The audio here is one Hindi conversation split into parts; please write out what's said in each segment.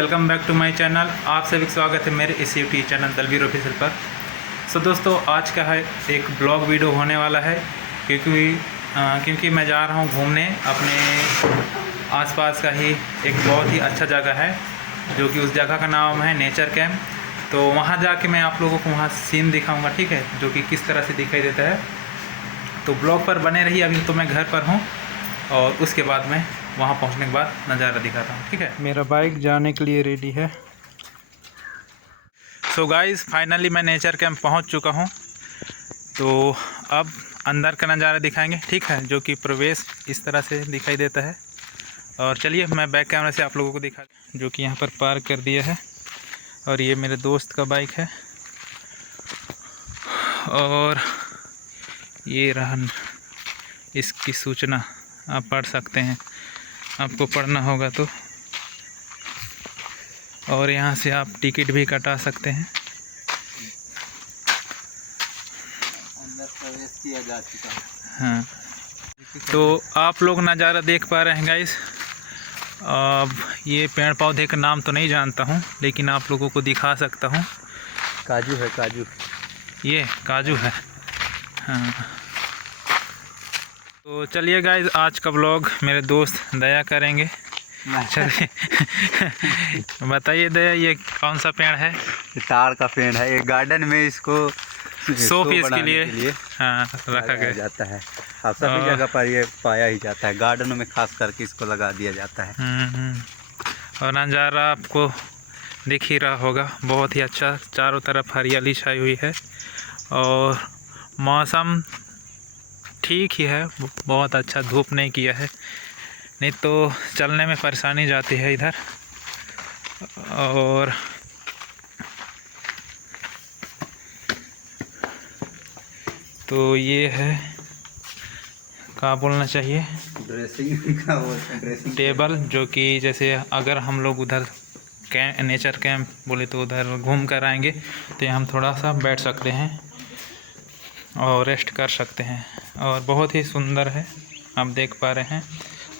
Welcome back to my channel. आप सभी का स्वागत है मेरे इस यूट्यूब चैनल दलवीर ऑफिशियल पर। सो दोस्तों, आज का है एक ब्लॉग वीडियो होने वाला है क्योंकि मैं जा रहा हूँ घूमने अपने आसपास का ही एक बहुत ही अच्छा जगह है, जो कि उस जगह का नाम है नेचर कैंप। तो वहाँ जाके मैं आप लोगों को वहाँ सीन दिखाऊँगा, ठीक है, जो कि किस तरह से दिखाई देता है। तो ब्लॉग पर बने रहिए। अभी तो मैं घर पर हूँ और उसके बाद में वहाँ पहुँचने के बाद नज़ारा दिखाता हूँ, ठीक है। मेरा बाइक जाने के लिए रेडी है। सो गाइस, फाइनली मैं नेचर कैंप पहुँच चुका हूँ। तो अब अंदर का नज़ारा दिखाएंगे, ठीक है, जो कि प्रवेश इस तरह से दिखाई देता है। और चलिए मैं बैक कैमरा से आप लोगों को दिखा, जो कि यहाँ पर पार्क कर दिया है। और ये मेरे दोस्त का बाइक है। और ये रहा इसकी सूचना, आप पढ़ सकते हैं, आपको पढ़ना होगा तो। और यहाँ से आप टिकट भी कटा सकते हैं। अंदर प्रवेश किया जा चुका है। हाँ, तो आप लोग नज़ारा देख पा रहे हैं गाइस। अब ये पेड़ पौधे का नाम तो नहीं जानता हूँ, लेकिन आप लोगों को दिखा सकता हूँ। काजू है, काजू। ये काजू है। हाँ, तो चलिए गाइस, आज का व्लॉग मेरे दोस्त दया करेंगे। चलिए बताइए दया, ये कौन सा पेड़ है? ताड़ का पेड़ है। ये गार्डन में इसको शो पीस के लिए हाँ रखा गया जाता है। अब सभी जगह पर ये पाया ही जाता है। गार्डनों में खास करके इसको लगा दिया जाता है। और नज़ारा आपको दिख ही रहा होगा, बहुत ही अच्छा। चारों तरफ हरियाली छाई हुई है और मौसम ठीक ही है, बहुत अच्छा। धूप नहीं किया है, नहीं तो चलने में परेशानी जाती है इधर। और तो ये है, क्या बोलना चाहिए, ड्रेसिंग टेबल, जो कि जैसे अगर हम लोग उधर नेचर कैंप बोले तो उधर घूम कर आएंगे तो हम थोड़ा सा बैठ सकते हैं और रेस्ट कर सकते हैं। और बहुत ही सुंदर है, आप देख पा रहे हैं।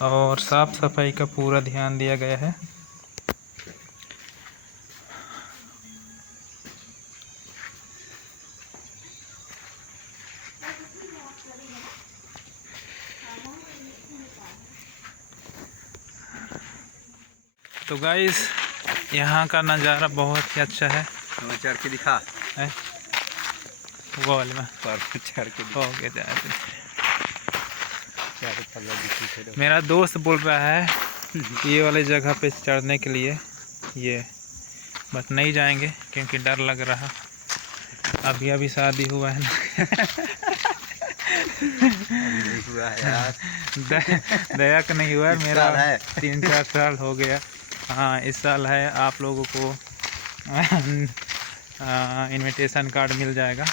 और साफ़ सफाई का पूरा ध्यान दिया गया है। तो गाइस, यहाँ का नज़ारा बहुत ही अच्छा है। चढ़ के दिखा वो वाले में चढ़ के हो गया। मेरा दोस्त बोल रहा है ये वाले जगह पे चढ़ने के लिए, ये बस नहीं जाएंगे क्योंकि डर लग रहा। अभी शादी हुआ है ना। नहीं हुआ है यार। दया का नहीं हुआ है, मेरा है 3-4 साल हो गया। हाँ, इस साल है। आप लोगों को इनविटेशन कार्ड मिल जाएगा।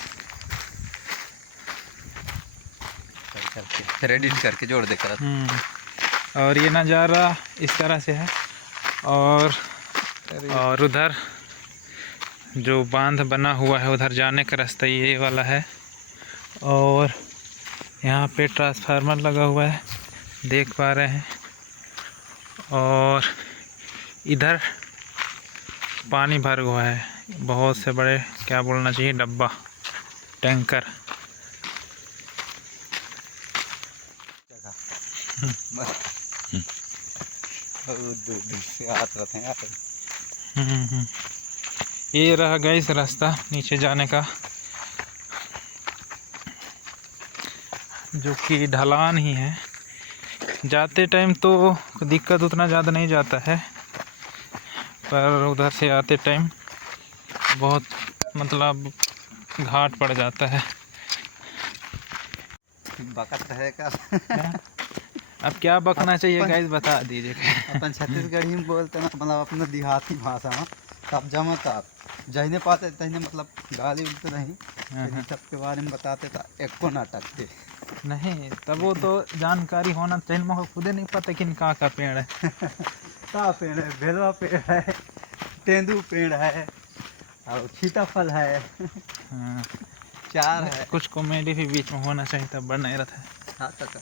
रेडिट करके जोड़ देकर। और ये नज़ारा इस तरह से है। और उधर जो बांध बना हुआ है, उधर जाने का रास्ता ये वाला है। और यहाँ पे ट्रांसफार्मर लगा हुआ है, देख पा रहे हैं। और इधर पानी भर हुआ है, बहुत से बड़े, क्या बोलना चाहिए, डब्बा, टैंकर। ये रहा गाइस रास्ता नीचे जाने का, जो कि ढलान ही है। जाते टाइम तो दिक्कत उतना ज़्यादा नहीं जाता है, पर उधर से आते टाइम बहुत मतलब घाट पड़ जाता है। बकत है का अब क्या बकना चाहिए गाइस, बता दीजिए। अपन छत्तीसगढ़ी में बोलते ना, मतलब अपना देहाती भाषा में तब जमत आप जहने पाते तहने, मतलब गाली तो नहीं, लेकिन सबके बारे में बताते था। एको नाटक थे नहीं, तब वो तो जानकारी होना चाहिए। मुझे खुदे नहीं पता कि का पेड़ है। का पेड़ है, बेलवा पेड़ है, तेंदू पेड़ है और सीताफल है। हाँ, 4 है। कुछ कॉमेडी भी बीच में होना चाहिए, तब बना रहता है। हाँ तक।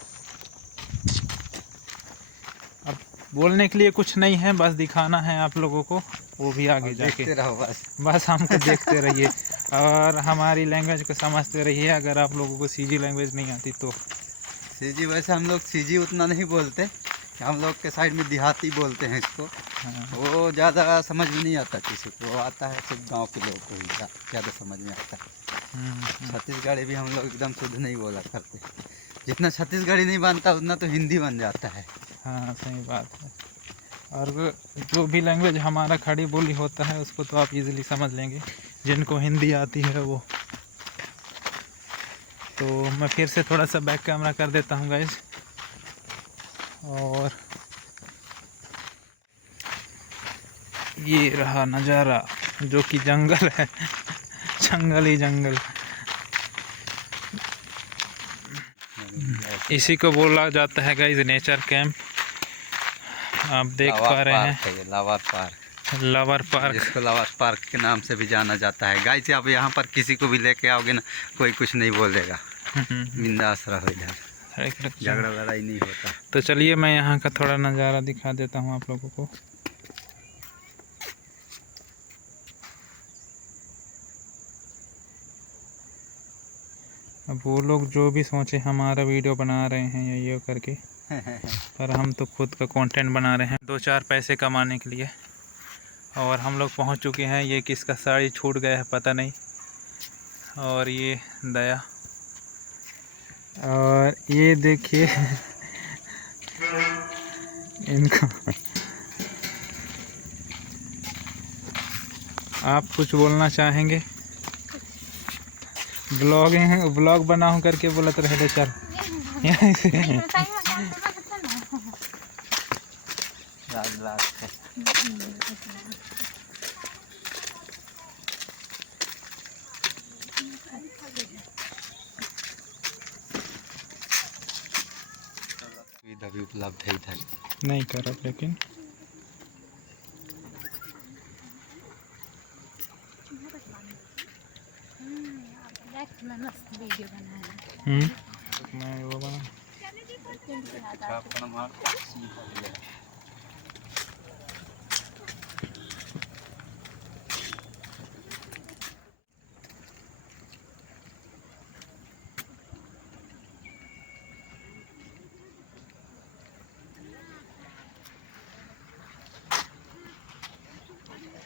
अब बोलने के लिए कुछ नहीं है, बस दिखाना है आप लोगों को, वो भी आगे जाके। देखते रहो बस। बस हमको देखते रहिए और हमारी लैंग्वेज को समझते रहिए। अगर आप लोगों को सीजी लैंग्वेज नहीं आती तो। सीजी वैसे हम लोग सीजी उतना नहीं बोलते, हम लोग के साइड में देहाती बोलते हैं इसको। हाँ। वो ज़्यादा समझ में नहीं आता किसी को, वो आता है सिर्फ गांव के लोग को ही ज़्यादा समझ में आता है। छत्तीसगढ़ी भी हम लोग एकदम शुद्ध नहीं बोला करते, जितना छत्तीसगढ़ी नहीं बनता उतना तो हिंदी बन जाता है। हाँ सही बात है। और जो भी लैंग्वेज हमारा खड़ी बोली होता है उसको तो आप इजीली समझ लेंगे, जिनको हिंदी आती है वो। तो मैं फिर से थोड़ा सा बैक कैमरा कर देता हूँ गाइस। और ये रहा नज़ारा, जो कि जंगल है, जंगल ही जंगल। इसी को बोला जाता है गाइस नेचर कैंप। आप देख पा रहे हैं लावर पार्क, लवर पार्क, जिसको लवर पार्क के नाम से भी जाना जाता है। गाइस आप यहाँ पर किसी को भी लेके आओगे ना, कोई कुछ नहीं बोलेगा, बिंदास रहो, इधर झगड़ा वगड़ा ही नहीं होता। तो चलिए मैं यहाँ का थोड़ा नज़ारा दिखा देता हूँ आप लोगों को। अब वो लोग जो भी सोचे हमारा वीडियो बना रहे हैं या ये करके, पर हम तो खुद का कंटेंट बना रहे हैं 2-4 पैसे कमाने के लिए। और हम लोग पहुंच चुके हैं, ये किसका साड़ी छूट गया है पता नहीं। और ये दया, और ये देखिए इनको। आप कुछ बोलना चाहेंगे? ब्लॉग बनाऊं करके बोला तो रहे चल। इधर भी उपलब्ध है, इधर नहीं कर लेकिन मस्त वीडियो बनाना। मैं वो बना।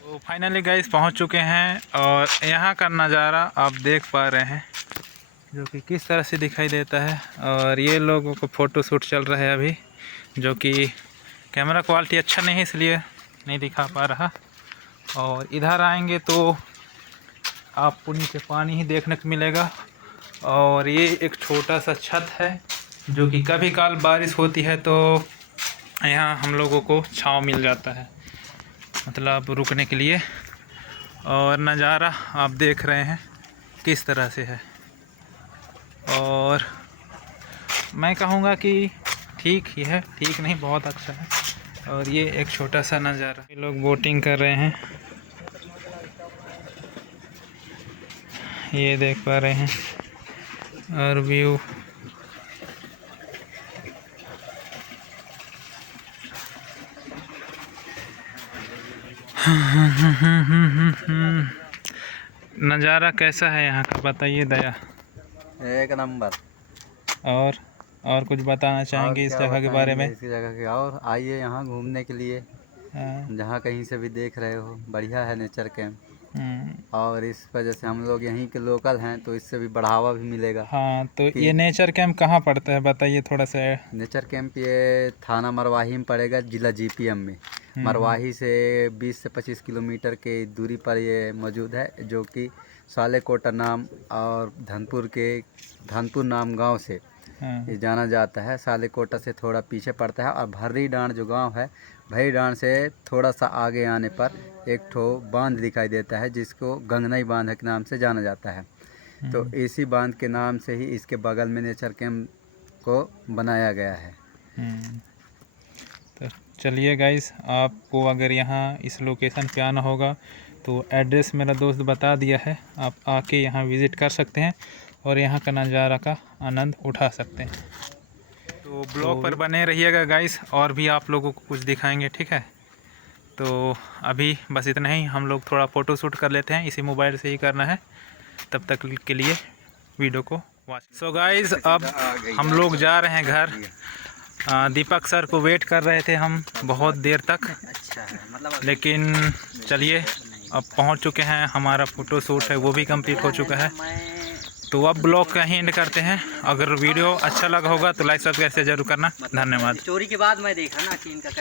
तो फाइनली गाइस पहुंच चुके हैं और यहाँ का नज़ारा आप देख पा रहे हैं, जो कि किस तरह से दिखाई देता है। और ये लोगों को फ़ोटो शूट चल रहा है अभी, जो कि कैमरा क्वालिटी अच्छा नहीं है इसलिए नहीं दिखा पा रहा। और इधर आएंगे तो आपको नीचे पानी ही देखने को मिलेगा। और ये एक छोटा सा छत है, जो कि कभी काल बारिश होती है तो यहाँ हम लोगों को छांव मिल जाता है, मतलब रुकने के लिए। और नज़ारा आप देख रहे हैं किस तरह से है। और मैं कहूँगा कि ठीक ही है, ठीक नहीं बहुत अच्छा है। और ये एक छोटा सा नज़ारा, ये लोग बोटिंग कर रहे हैं, ये देख पा रहे हैं। और व्यू नज़ारा कैसा है यहाँ का बताइए दया। एक नंबर। और कुछ बताना चाहेंगे इस जगह के बारे में? इस जगह के और आइए यहाँ घूमने के लिए, हाँ। जहाँ कहीं से भी देख रहे हो, बढ़िया है नेचर कैंप। और इस वजह से हम लोग यहीं के लोकल हैं तो इससे भी बढ़ावा भी मिलेगा। हाँ, तो ये नेचर कैंप कहाँ पड़ता है बताइए थोड़ा सा। नेचर कैंप ये थाना मरवाही में पड़ेगा, जिला जीपीएम में। मरवाही से 20 से 25 किलोमीटर के दूरी पर ये मौजूद है, जो कि सालेकोटा नाम और धनपुर नाम गांव से ये जाना जाता है। सालेकोटा से थोड़ा पीछे पड़ता है। और भर्री डांड जो गांव है, भर्री डांड से थोड़ा सा आगे आने पर एक ठो बांध दिखाई देता है, जिसको गंगनई बांध के नाम से जाना जाता है। तो इसी बांध के नाम से ही इसके बगल में नेचर कैंप को बनाया गया है। तो चलिए गाइस, आपको अगर यहाँ इस लोकेशन पे आना होगा तो एड्रेस मेरा दोस्त बता दिया है, आप आके यहाँ विज़िट कर सकते हैं और यहाँ का नज़ारा का आनंद उठा सकते हैं। तो तो ब्लॉग पर बने रहिएगा गाइस, और भी आप लोगों को कुछ दिखाएंगे, ठीक है। तो अभी बस इतना ही, हम लोग थोड़ा फ़ोटो शूट कर लेते हैं, इसी मोबाइल से ही करना है। तब तक के लिए वीडियो को वॉच। सो गाइस अब हम लोग जा रहे हैं घर। दीपक सर को वेट कर रहे थे हम बहुत देर तक, लेकिन चलिए अब पहुंच चुके हैं। हमारा फ़ोटो शूट है वो भी कंप्लीट हो चुका है। तो अब ब्लॉग का ही एंड करते हैं। अगर वीडियो अच्छा लगा होगा तो लाइक सब्सक्राइब से ज़रूर करना। धन्यवाद। चोरी के बाद मैं देखा ना कि इनका